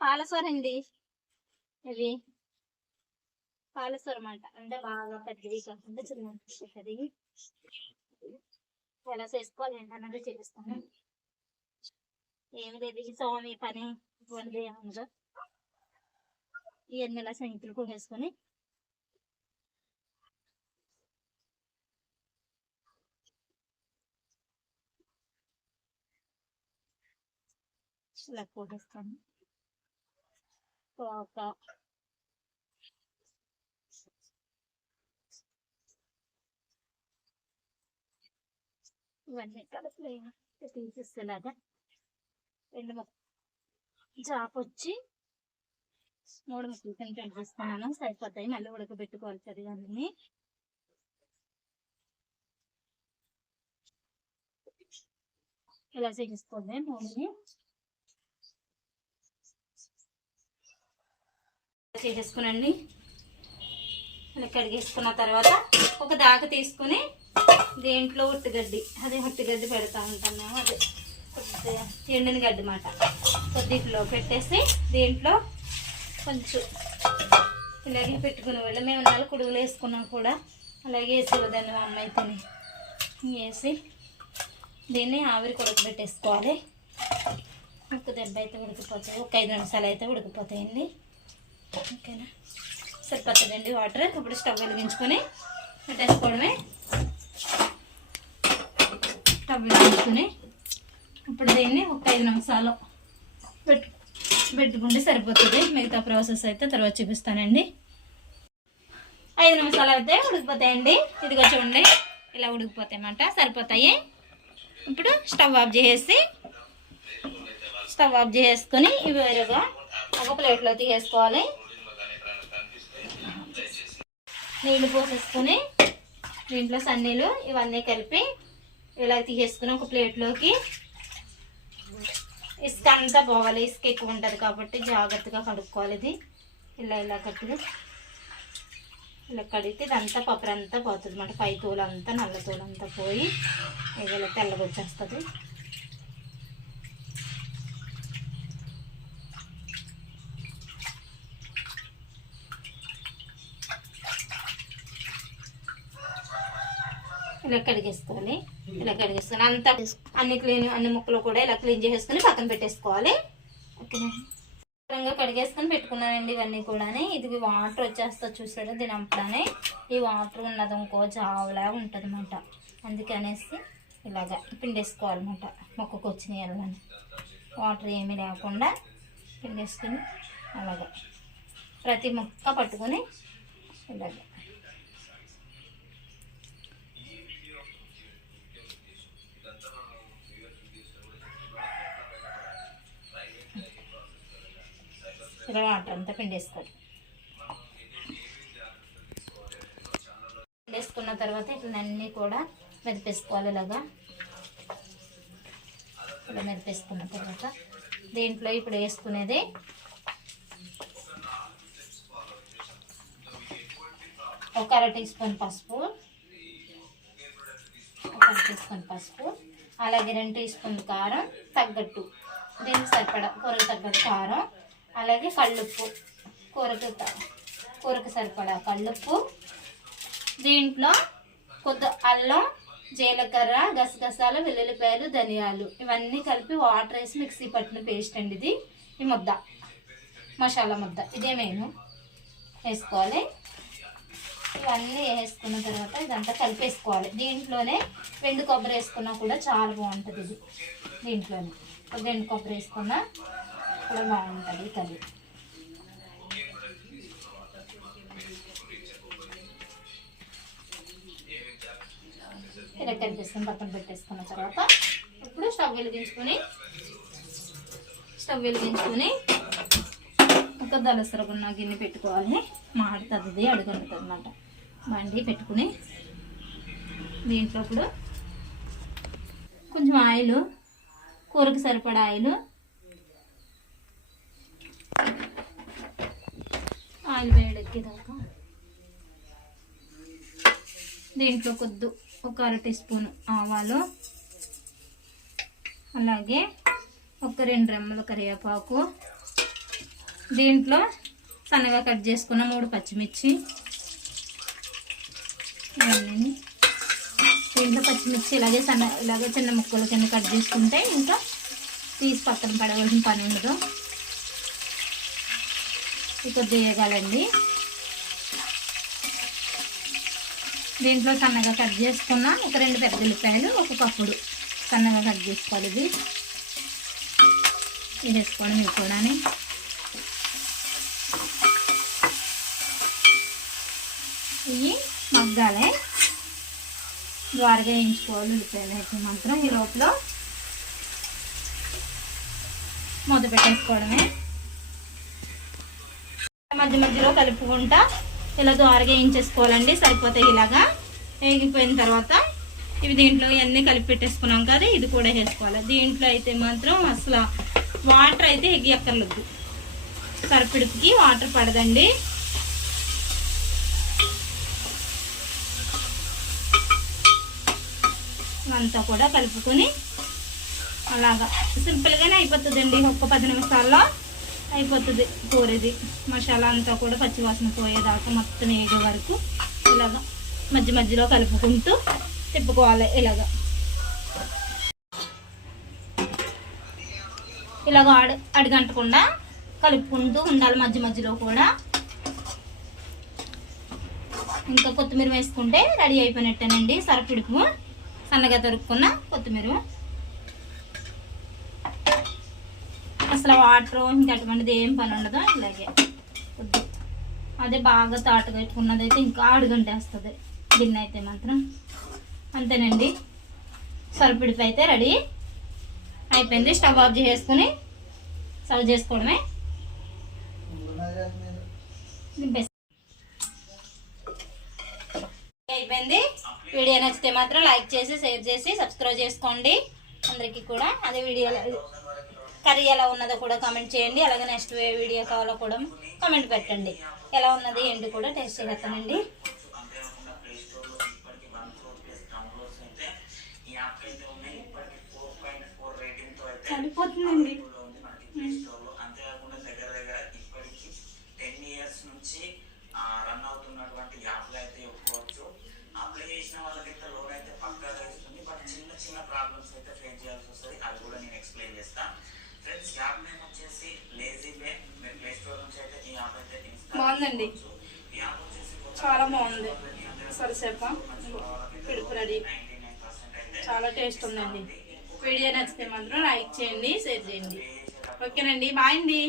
పాలసూర అండి ఇవి పాలసూర అన్నమాట అంటే బాగా పెద్దవి కాకుండా చిన్న పెద్దది ఎలా చేసుకోవాలి ఏంటన్నది చూపిస్తాను. ఏమి లేదు ఈ సోమి పని ఇటువంటి ఏముందో ఇవన్నీ ఇలా సంగతులు కొనేసుకొని. ఇలా కొట్టేస్తాను ఒక ఇవన్నీ కలిపి తీసేసేలాగా రెండు జాప్ వచ్చి మూడు ముక్కలు కింద చేసుకున్నాను సరిపోతాయి. మళ్ళీ ఉడకబెట్టుకోవాలి చదివాన్ని ఇలా చేసుకోండి మూడుని చేసేసుకునండి. ఇలా కడిగేసుకున్న తర్వాత ఒక దాక తీసుకుని దేంట్లో ఉట్టుగడ్డి అదే ఉట్టుగడ్డి పెడతా ఉంటాం మేము అదే కొద్దిగా ఎండిన గడ్డి మాట. కొద్దిట్లో పెట్టేసి దీంట్లో కొంచెం ఇలాగే పెట్టుకునే వాళ్ళు. మేము నాలుగు కుడుగులు వేసుకున్నాం కూడా. అలాగే వేసేవద్దండి మా అమ్మాయి తిని వేసి దీన్ని ఆవిరి ఉడకబెట్టేసుకోవాలి. ఒక దెబ్బ అయితే ఉడికిపోతాయి. ఒక ఐదు నిమిషాలు అయితే ఉడికిపోతాయండి. ఓకేనా? సరిపోతుందండి వాటర్ ఇప్పుడు స్టవ్ వెలిగించుకొని పెట్టేసుకోవడమే. స్టవ్ వెలిగించుకొని ఇప్పుడు దీన్ని ఒక ఐదు నిమిషాలు పెట్టు పెట్టుకుంటే సరిపోతుంది. మిగతా ప్రాసెస్ అయితే తర్వాత చూపిస్తానండి. ఐదు నిమిషాలు అయితే ఉడికిపోతాయండి. ఇదిగో చూడండి ఇలా ఉడికిపోతాయన్నమాట సరిపోతాయి. ఇప్పుడు స్టవ్ ఆఫ్ చేసేసి స్టవ్ ఆఫ్ చేసుకొని ఇవి వేరుగా ఒక ప్లేట్లో తీసేసుకోవాలి. నీళ్ళు పోసేసుకొని దీంట్లో సన్నీళ్ళు ఇవన్నీ కలిపి ఇలా తీసేసుకుని ఒక ప్లేట్లోకి ఇసుక అంతా పోవాలి. ఇసుక ఎక్కువ ఉంటుంది కాబట్టి జాగ్రత్తగా కడుక్కోవాలి ఇది. ఇలా ఇలా కట్టుగా ఇలా కడిగితే ఇదంతా పప్పురంతా పోతుంది అన్నమాట పై తోలంతా నల్ల తోలంతా పోయి ఇలా తెల్లగొచ్చేస్తుంది ఇలా కడిగేసుకోవాలి ఇలా కడిగేసుకొని అంతా అన్ని క్లీన్ అన్ని ముక్కలు కూడా ఇలా క్లీన్ చేసేసుకొని పక్కన పెట్టేసుకోవాలి. ఓకేనా? శుభ్రంగా కడిగేసుకొని పెట్టుకున్నానండి ఇవన్నీ కూడా ఇది వాటర్ వచ్చేస్తా చూసాడు దీని అప్పుడనే ఈ వాటర్ ఉన్నది ఇంకో జావలా ఉంటుంది అనమాట అందుకనేసి ఇలాగా పిండేసుకోవాలన్నమాట మొక్కకు వచ్చినాయి అలానే వాటర్ ఏమీ లేకుండా పిండేసుకుని అలాగా ప్రతి మొక్క పట్టుకొని ఇలాగా ఇలా వాటర్ అంతా పిండేసుకోవాలి. పిండేసుకున్న తర్వాత ఇట్లన్నీ కూడా మెదిపేసుకోవాలి ఇలాగా. ఇలా మెదిపేసుకున్న తర్వాత దీంట్లో ఇప్పుడు వేసుకునేది ఒక అర టీ స్పూన్ పసుపు ఒక అర టీ స్పూన్ పసుపు అలాగే రెండు టీ స్పూన్ కారం తగ్గట్టు. దీనికి సరిపడా కూరకు తగ్గట్టు కారం అలాగే కళ్ళుప్పు కూరకు కూరకు సరిపడా కళ్ళుప్పు. దీంట్లో కొద్ది అల్లం జీలకర్ర గసగసాలు వెల్లుల్లిపాయలు ధనియాలు ఇవన్నీ కలిపి వాటర్ వేసి మిక్సీ పట్టిన పేస్ట్ అండి ఇది. ఈ ముద్ద మసాలా ముద్ద. ఇదే మెయిన్ వేసుకోవాలి. ఇవన్నీ వేసుకున్న తర్వాత ఇదంతా కలిపేసుకోవాలి. దీంట్లోనే వెండు కొబ్బరి వేసుకున్నా కూడా చాలా బాగుంటుంది ఇది. దీంట్లోనే వెండు కొబ్బరి వేసుకున్నా కూడా బాగుంటుంది కర్రీ. ఇలా కలిపేసుకొని పక్కన పెట్టేసుకున్న తర్వాత ఇప్పుడు స్టవ్ వెలిగించుకొని స్టవ్ వెలిగించుకొని ఒక దలసరగున్న గిన్నె పెట్టుకోవాలి. మాడుతుంది అడుగుంటుంది అనమాట బండి పెట్టుకుని దీంట్లో ఇప్పుడు కొంచెం ఆయిల్ కూరకు సరిపడా ఆయిల్ ఆయిల్ వేడెక్కేదాకా దీంట్లో కొద్దు ఒక అర టీ స్పూన్ ఆవాలు. అలాగే ఒక రెండు రెమ్మల కరివేపాకు. దీంట్లో సన్నగా కట్ చేసుకున్న మూడు పచ్చిమిర్చి. ఇవన్నీ. దీంట్లో పచ్చిమిర్చి ఇలాగే సన్న ఇలాగే చిన్న ముక్కల కింద కట్ చేసుకుంటే ఇంకా తీసి పక్కన పడవలసిన పని ఉండదు. ఇక వేయగాలండి దీంట్లో సన్నగా కట్ చేసుకున్న ఒక రెండు పెద్ద ఉల్లిపాయలు ఒక కప్పుడు సన్నగా కట్ చేసుకోవాలి ఇది. ఇది వేసుకోవడం ఇవి కూడా ఇవి మగ్గాలే. ద్వారగా వేయించుకోవాలి ఉల్లిపాయలు అయితే మాత్రం ఈ లోపల. మూత పెట్టేసుకోవడమే. మధ్య మధ్యలో కలుపుకుంటా ఇలా ద్వారగా వేయించేసుకోవాలండి. సరిపోతాయి ఇలాగా. వేగిపోయిన తర్వాత ఇవి దీంట్లో ఇవన్నీ కలిపి పెట్టేసుకున్నాం కదా ఇది కూడా వేసుకోవాలి. దీంట్లో అయితే మాత్రం అసలు వాటర్ అయితే ఎగ్గి ఎక్కర్లేదు సరిపిడికి వాటర్ పడదండి. అంతా కూడా కలుపుకొని అలాగా. సింపుల్గానే అయిపోతుందండి ఒక్క పది నిమిషాల్లో. అయిపోతుంది కూరది. మసాలా అంతా కూడా పచ్చివాసన పోయేదాకా మొత్తం వేగే వరకు ఇలాగా మధ్య మధ్యలో కలుపుకుంటూ తిప్పుకోవాలి ఇలాగా. ఇలాగ అడు అడిగంటకుండా కలుపుకుంటూ ఉండాలి మధ్య మధ్యలో కూడా. ఇంకా కొత్తిమీర వేసుకుంటే రెడీ అయిపోయినట్టేనండి సరపిడుపు. సన్నగా దొరుకున్న కొత్తిమీర. అసలు వాటర్ ఇంకా అటువంటిది ఏం పని ఉండదు ఇలాగే. అదే బాగా తాటుగా పెట్టుకున్నది అయితే ఇంకా అడుగంటేస్తుంది గిన్నె అయితే మాత్రం. అంతేనండి. సరిపిడిపి అయితే రెడీ. అయిపోయింది. స్టవ్ ఆఫ్ చేసుకుని సర్వ్ చేసుకోవడమే. అయిపోయింది. వీడియో నచ్చితే మాత్రం లైక్ చేసి షేర్ చేసి సబ్స్క్రైబ్ చేసుకోండి. అందరికీ కూడా అదే వీడియో కర్రీ ఎలా ఉన్నదో కూడా కామెంట్ చేయండి. అలాగే నెక్స్ట్ వీడియో కావాలో కూడా కామెంట్ పెట్టండి. ఎలా ఉన్నది ఏంటి కూడా టేస్ట్ చేస్తానండి. చనిపోతుందండి యాప్ నేమ్ వచ్చేసి లేజీ పే మీరు ప్లే స్టోర్ నుంచి అయితే ఈ యాప్ అయితే ఇన్స్టాల్ బాగుందండి. ఈ యాప్ వచ్చేసి చాలా బాగుంది. సరిసేప పిడుపు రెడీ. చాలా టేస్ట్ ఉందండి. వీడియో నచ్చితే మాత్రం లైక్ చేయండి షేర్ చేయండి. ఓకేనండి బాయ్ అండి.